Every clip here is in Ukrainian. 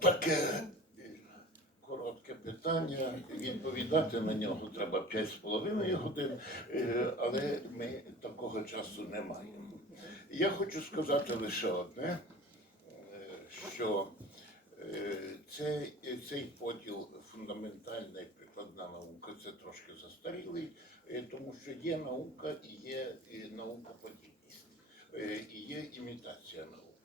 таке коротке питання. Відповідати на нього треба 5,5 годин, е, але ми такого часу не маємо. Я хочу сказати лише одне, е, що е, цей, цей поділ фундаментальна і прикладна наука це трошки застарілий, тому що є наука і є наукоподібність, е, і є імітація науки.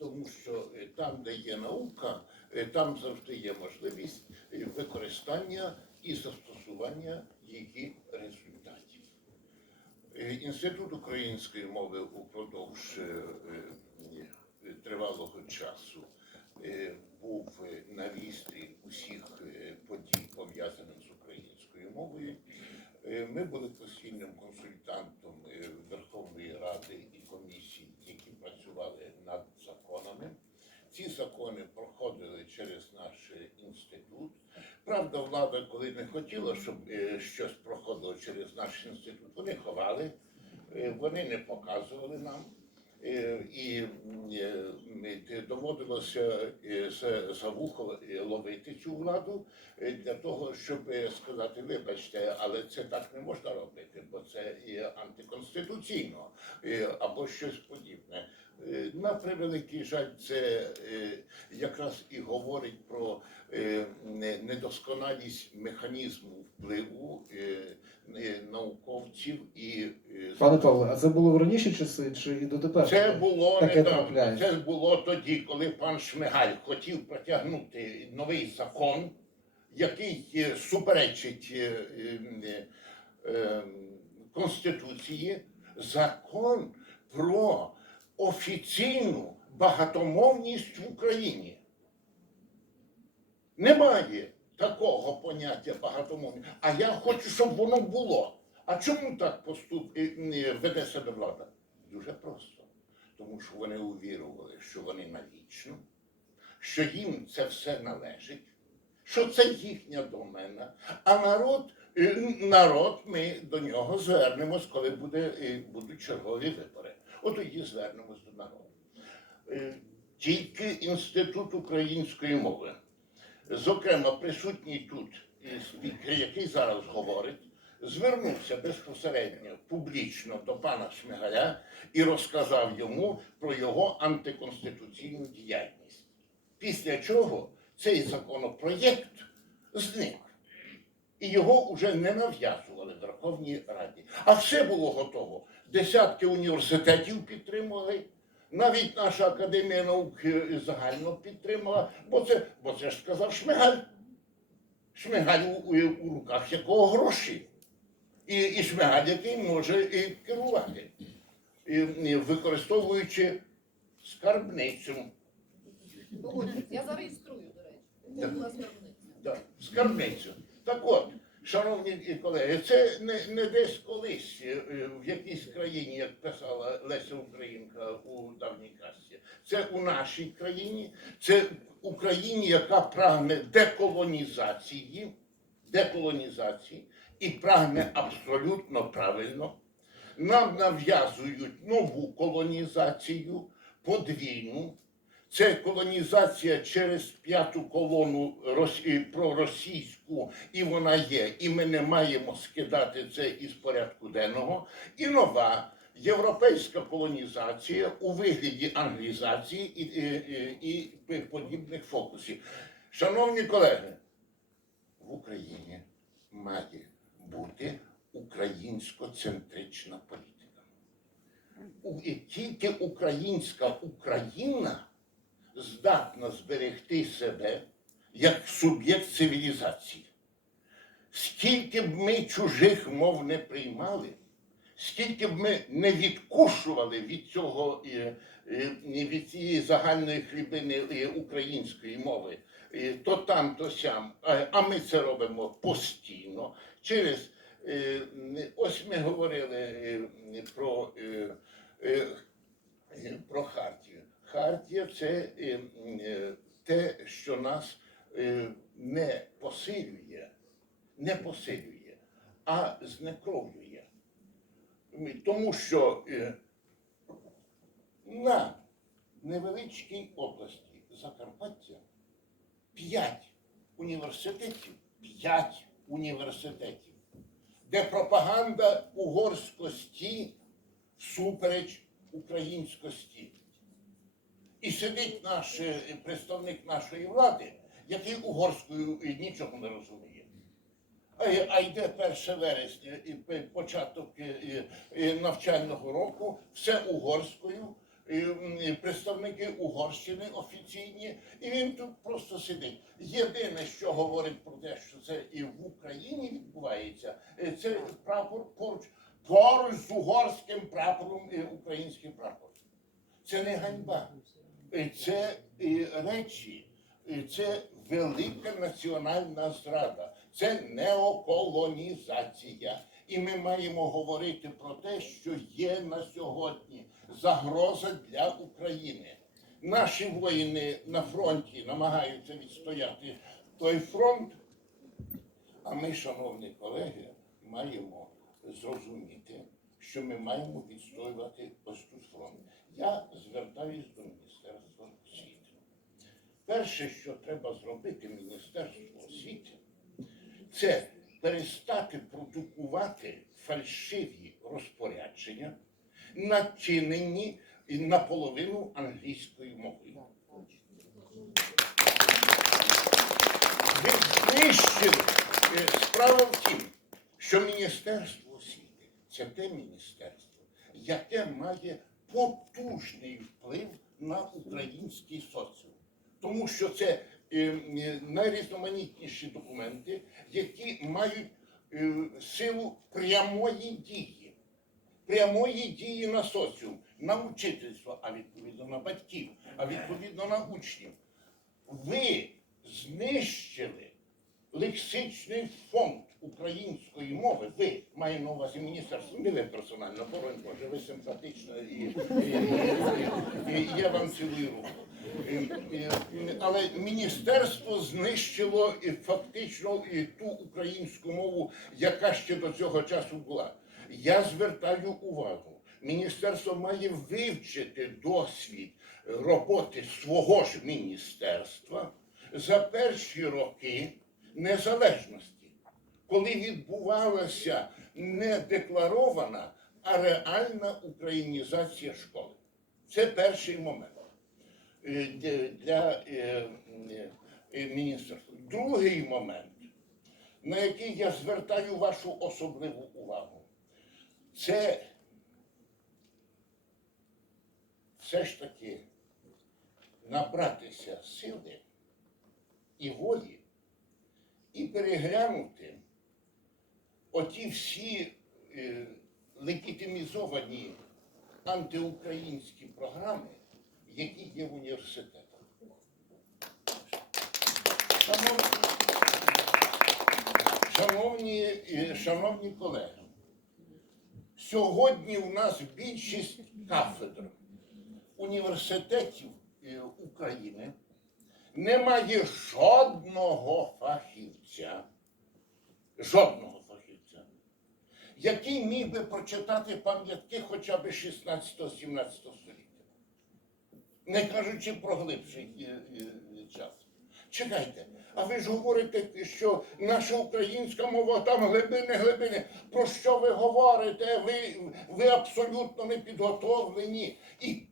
Тому що е, там, де є наука, е, там завжди є можливість е, використання і застосування її результатів. Інститут української мови упродовж тривалого часу був на вістрі усіх подій, пов'язаних з українською мовою. Ми були постійним консультантом Верховної Ради і комісій, Ці закони проходили через наш е, інститут. Правда, влада, коли не хотіла, щоб е, щось проходило через наш інститут, вони ховали, е, вони не показували нам. І доводилося за, вухо ловити цю владу для того, щоб сказати, вибачте, але це так не можна робити, бо це є антиконституційно або щось подібне. Е, На превеликий жаль, це е, якраз і говорить про е, недосконалість механізму впливу науковців і Пане Павле, а це було в раніші часи чи і дотепер? це було Таке недавно. Це було тоді, коли пан Шмигаль хотів протягнути новий закон, який суперечить е, е, е, Конституції, закон про офіційну багатомовність в Україні. Немає такого поняття багатомовність. А я хочу, щоб воно було. А чому так поступ... е, е, веде себе влада? Дуже просто. Тому що вони увірували, що вони навічно, що їм це все належить, що це їхня домена. А народ, е, народ ми до нього звернемось, коли буде, будуть чергові вибори. От тоді звернемось до народу. Е, Тільки Інститут української мови, зокрема, присутній тут спікер, який зараз говорить, звернувся безпосередньо публічно до пана Шмигаля і розказав йому про його антиконституційну діяльність. Після чого цей законопроєкт зник. І його вже не нав'язували в Верховній Раді. А все було готово. Десятки університетів підтримували. Навіть наша академія наук е, загально підтримала, бо це, бо це ж сказав Шмигаль. Шмигаль у, у, у руках якого гроші. І, і Шмигаль, який може і керувати, і, і використовуючи скарбницю. Погодьтесь, я зареєструю, до речі. Да, скарбницю. Так от, шановні колеги, це не, не десь колись е, е, в якійсь країні, як писала Леся Українка у давній казці. Це у нашій країні, це Україні, яка прагне деколонізації, деколонізації і прагне абсолютно правильно. Нам нав'язують нову колонізацію, подвійну. Це колонізація через п'яту колону рос- проросійську, і вона є. І ми не маємо скидати це із порядку денного. І нова європейська колонізація у вигляді англізації і, і, і, подібних фокусів. Шановні колеги, в Україні має бути українсько-центрична політика. Тільки українська Україна здатна зберегти себе як суб'єкт цивілізації. Скільки б ми чужих мов не приймали, скільки б ми не відкушували від цього від цієї загальної хлібини української мови, то там, то сям, а- ми це робимо постійно через. е, Ось ми говорили е, про, е, про Хартію. Хартія це е, е, те, що нас е, не посилює, не посилює, а знекровлює. Тому що на невеличкій області Закарпаття п'ять університетів, п'ять університетів, де пропаганда угорськості всупереч українськості. І сидить наш е, представник нашої влади, який угорською нічого не розуміє. А, йде 1 вересня і початок е, навчального року, все угорською, представники Угорщини офіційні, і він тут просто сидить. Єдине, що говорить про те, що це і в Україні відбувається, е, це прапор поруч, поруч з угорським прапором е, український прапор. Це не ганьба. Це речі, це велика національна зрада, це неоколонізація. І ми маємо говорити про те, що є на сьогодні загроза для України. Наші воїни на фронті намагаються відстояти той фронт. А ми, шановні колеги, маємо зрозуміти, що ми маємо відстоювати ось тут фронт. Я звертаюсь до Міністерства освіти. Перше, що треба зробити Міністерству освіти, це перестати продукувати фальшиві розпорядження, начинені наполовину англійською мовою. Ви знищили. Е, Справа в тім, що Міністерство освіти це те міністерство, яке має потужний вплив на український соціум. Тому що це е, е, найрізноманітніші документи, які мають е, силу прямої дії, прямої дії на соціум, на учительство, а відповідно на батьків, а відповідно на учнів. Ви знищили лексичний фонд української мови. Ви маю на увазі міністерство, не ви персонально, боронь ви симпатично і, і, і, і, я вам цілую руку. Але міністерство знищило фактично ту українську мову, яка ще до цього часу була. Я звертаю увагу. Міністерство має вивчити досвід роботи свого ж міністерства за перші роки незалежності, коли відбувалася не декларована, а реальна українізація школи. Це перший момент е, для- е, е, міністерства. Другий момент, на який я звертаю вашу особливу увагу, це все ж таки набратися сили і волі і переглянути оті всі е, легітимізовані антиукраїнські програми, які є в університетах. Шановні, е, шановні колеги, сьогодні у нас більшість кафедр університетів е, України немає жодного фахівця, жодного який міг би прочитати пам'ятки хоча б 16-17 століття, не кажучи про глибший е, е, час. Чекайте, а ви ж говорите, що наша українська мова там глибини, глибини. Про що ви говорите? Ви, ви абсолютно не підготовлені. І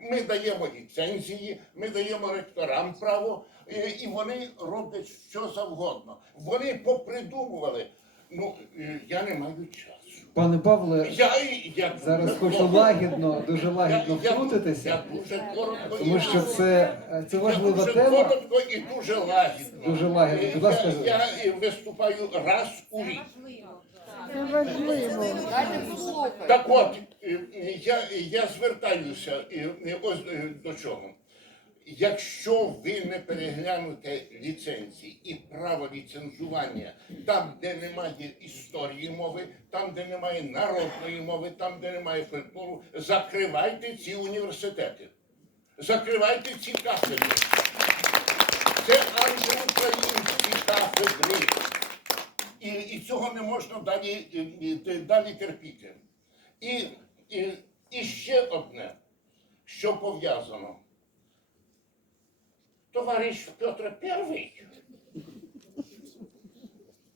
ми даємо ліцензії, ми даємо ректорам право, е, і вони роблять що завгодно. Вони попридумували. Ну, е, я не маю часу. Пане Павле, Я, я зараз дуже хочу коротко. лагідно, дуже лагідно Я- я- втрутитися, Я дуже коротко. тому що це, це важлива дуже тема. коротко і дуже лагідно. Дуже лагідно. Будь ласка. Я, я виступаю раз у рік. Це важливо. Так от, е, е, я, я звертаюся е, е, ось е, до чого. Якщо ви не переглянете ліцензії і право ліцензування там, де немає історії мови, там, де немає народної мови, там, де немає фольклору, закривайте ці університети. Закривайте ці кафедри. Це антиукраїнські кафедри. І, і цього не можна далі, далі терпіти. І, і, і ще одне, що пов'язано. То товариш Петр І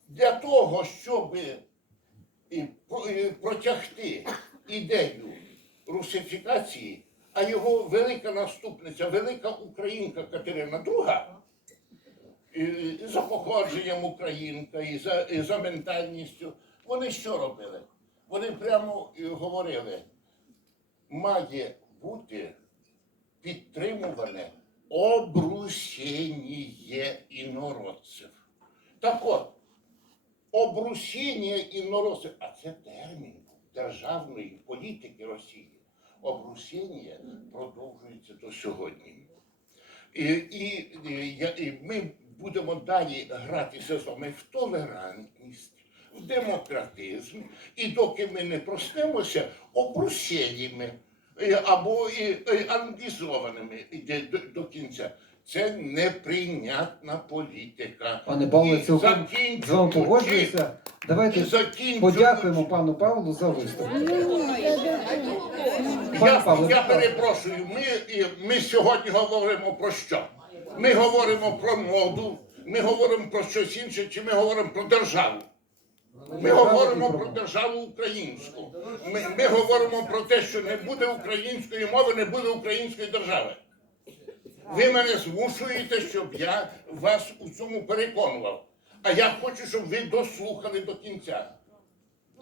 для того, щоб протягти ідею русифікації, а його велика наступниця, велика українка Катерина II, за походженням українка, і за, і за ментальністю, вони що робили? Вони прямо говорили, має бути підтримуване обрусіння інородців. Так от, обрусіння інородців, а це термін державної політики Росії. Обрусіння продовжується до сьогодні. І, і, і, і ми будемо далі гратися з вами в толерантність, в демократизм, і доки ми не проснемося обрусєніми е, або і, е, англізованими іде до, до кінця. Це неприйнятна політика. Пане Павле, І цілком з вами погоджуюся. Давайте подякуємо пану Павлу за виступ. Я, Павле, я перепрошую, ми, ми сьогодні говоримо про що? Ми говоримо про моду, ми говоримо про щось інше, чи ми говоримо про державу? Ми говоримо про державу українську. Ми, ми говоримо про те, що не буде української мови, не буде української держави. Ви мене змушуєте, щоб я вас у цьому переконував. А я хочу, щоб ви дослухали до кінця.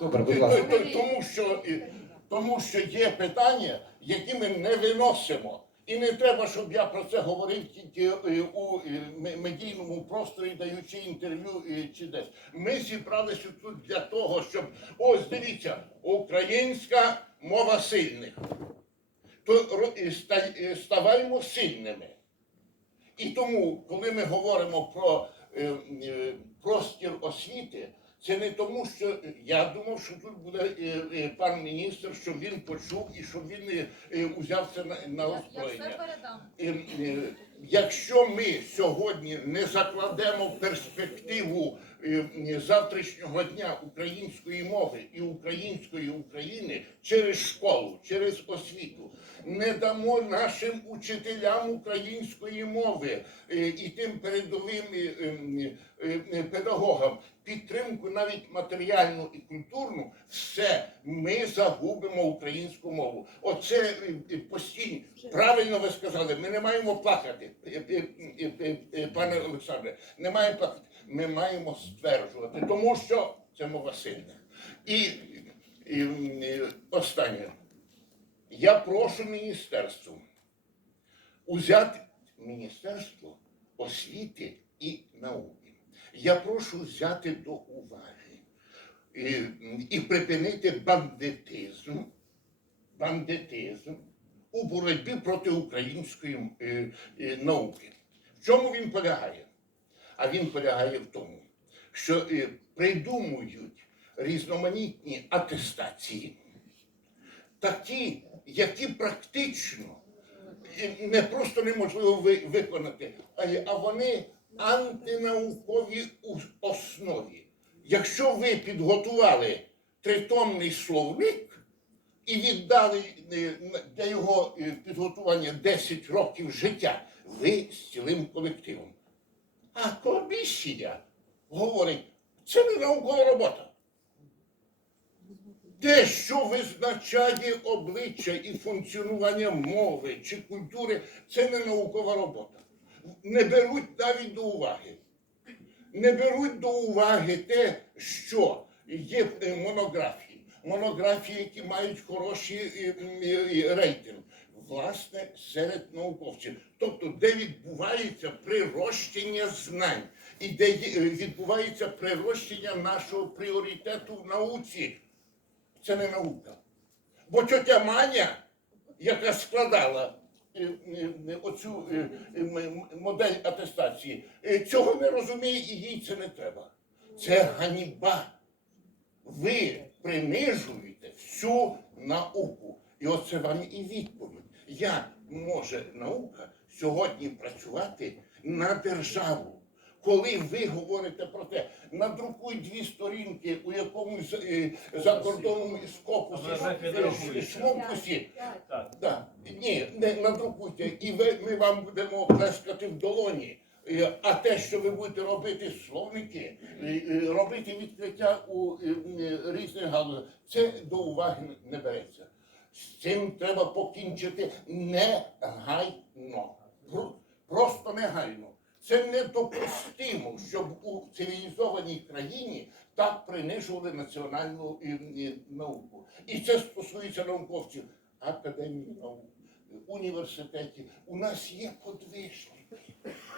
Добре, будь ласка. Тому що, е, тому що є питання, які ми не виносимо. І не треба, щоб я про це говорив тільки е, у е, медійному просторі, даючи інтерв'ю е, чи десь. Ми зібралися тут для того, щоб ось дивіться, українська мова сильних. То ро- ста- ставаймо сильними. І тому, коли ми говоримо про простір освіти, це не тому, що я думав, що тут буде е, е, пан міністр, щоб він почув і щоб він е, е, узявся на, на озброєння. Е, е, Якщо ми сьогодні не закладемо перспективу завтрашнього дня української мови і української України через школу, через освіту, не дамо нашим учителям української мови е, і тим передовим е, е, е, е, педагогам підтримку навіть матеріальну і культурну, все ми загубимо українську мову. Оце е, е, постійно правильно ви сказали. Ми не маємо плакати, е, е, е, е, е, пане Олександре. Не маємо плакати. Ми маємо стверджувати, тому що це мова сильна. І, і, і останнє. Я прошу міністерство узяти Міністерство освіти і науки. Я прошу взяти до уваги і, і припинити бандитизм, бандитизм у боротьбі проти української е, е, науки. В чому він полягає? А він полягає в тому, що е, придумують різноманітні атестації, такі, які практично не просто неможливо виконати, а, вони антинаукові основі. Якщо ви підготували тритомний словник і віддали е, для його е, підготування 10 років життя, ви з цілим колективом. А комісія говорить, це не наукова робота. Те, що визначає обличчя і функціонування мови чи культури, це не наукова робота. Не беруть навіть до уваги. Не беруть до уваги те, що є е, монографії. Монографії, які мають хороші е, е, рейтинг. Власне, серед науковців. Тобто, де відбувається прирощення знань і де е, відбувається прирощення нашого пріоритету в науці це не наука. Бо тьотя Маня, яка складала е, е, оцю модель атестації, цього не розуміє і їй це не треба. Це ганьба. Ви принижуєте всю науку. І оце вам і відповідь. Як може наука сьогодні працювати на державу, Коли ви говорите про те, надрукуй дві сторінки у якомусь закордонному скопусі, шмопусі, Да. Ні, не надрукуйте, і ви, ми вам будемо плескати в долоні. Е, А те, що ви будете робити словники, е, е, робити відкриття у різних галузях, це до уваги не береться. З цим треба покінчити негайно. Просто негайно. Це недопустимо, щоб у цивілізованій країні так принижували національну е, е, науку. І це стосується науковців академії наук, університетів. У нас є подвижники,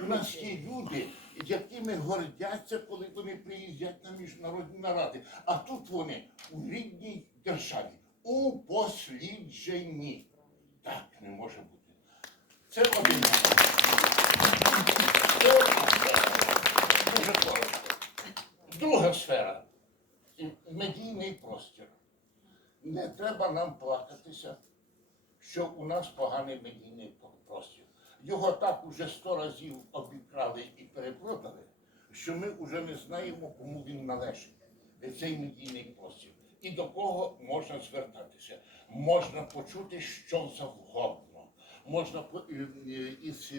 у нас є люди, якими гордяться, коли вони приїздять на міжнародні наради. А тут вони у рідній державі, у послідженні. Так не може бути. Це один. Дуже коротко. Друга сфера медійний простір. Не треба нам плакатися, що у нас поганий медійний простір. Його так уже сто разів обікрали і перепродали, що ми вже не знаємо, кому він належить. Цей медійний простір. І до кого можна звертатися. Можна почути що завгодно. Можна із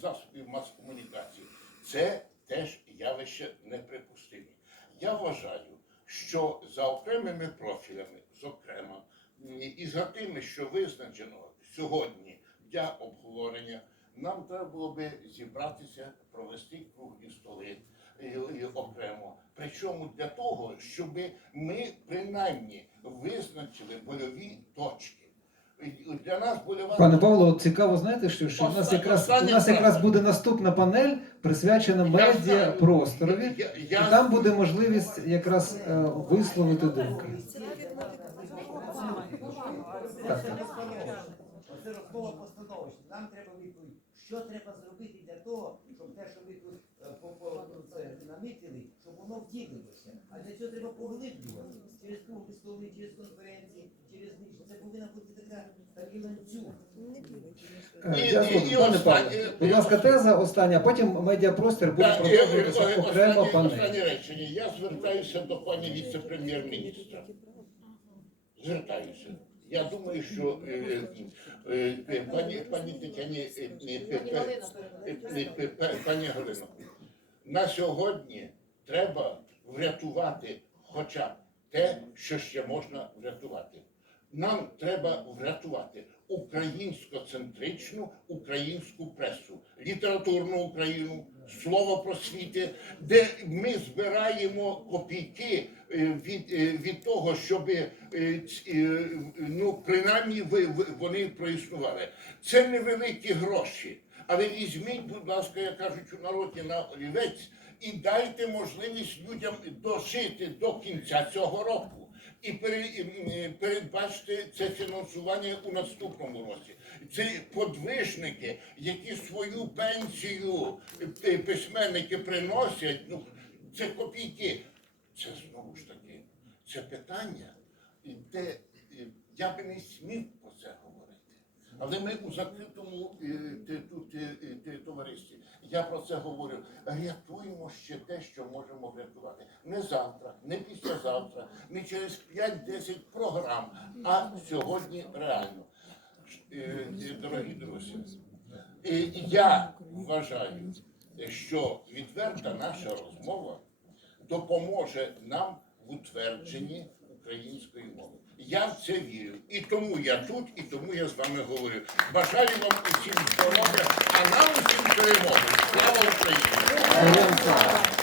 засобів мас-комунікації. Це теж явище неприпустимі. Я вважаю, що за окремими профілями, зокрема, і за тими, що визначено сьогодні для обговорення, нам треба було би зібратися, провести круглі столи окремо. Причому для того, щоб ми принаймні визначили больові точки. Для нас больова Пане Павло, цікаво, знаєте, що, що у нас якраз у нас якраз буде наступна панель, присвячена медіа просторові. Я- І я- там буде можливість якраз е, висловити думки. Так. Оце розмова постановочна. Нам треба відповідь, що треба зробити для того, щоб те, що ви тут е, воно втілилося. А для цього треба поглиблювати. Через круглі столи, через конференції, через ніч. Це повинна бути така такий ланцюг. Е, І- Дякую, і- і пане останнє- Будь ласка, теза остання, а потім медіапростір буде продовжуватися окремо панель. Останнє речення. Я звертаюся до пані віце-прем'єр-міністра. Звертаюся. Я думаю, що е, е, е, пані, пані Тетяні, е, е, е, Галина е, е, е, пані Галино, на сьогодні треба врятувати хоча б те, що ще можна врятувати. Нам треба врятувати українсько-центричну українську пресу, літературну Україну, слово просвіти, де ми збираємо копійки е, від, е, від того, щоб е, ну, принаймні вони проіснували. Це невеликі гроші. Але візьміть, будь ласка, як кажуть у народі на олівець, і дайте можливість людям дожити до кінця цього року. І пере- е, це фінансування у наступному році. Це подвижники, які свою пенсію е, письменники приносять. Ну це копійки. Це знову ж таки це питання, де е, я би не смів про це говорити. Але ми у закритому е, те- тут е, е, те- товаристві. Я про це говорю. Рятуємо ще те, що можемо врятувати. Не завтра, не післязавтра, не через 5-10 програм, а сьогодні реально. Е, е, Дорогі друзі, е, я вважаю, що відверта наша розмова допоможе нам в утвердженні української мови. Я в це вірю. І тому я тут, і тому я з вами говорю. Бажаю вам усім здоров'я, а нам усім перемоги. Слава Україні!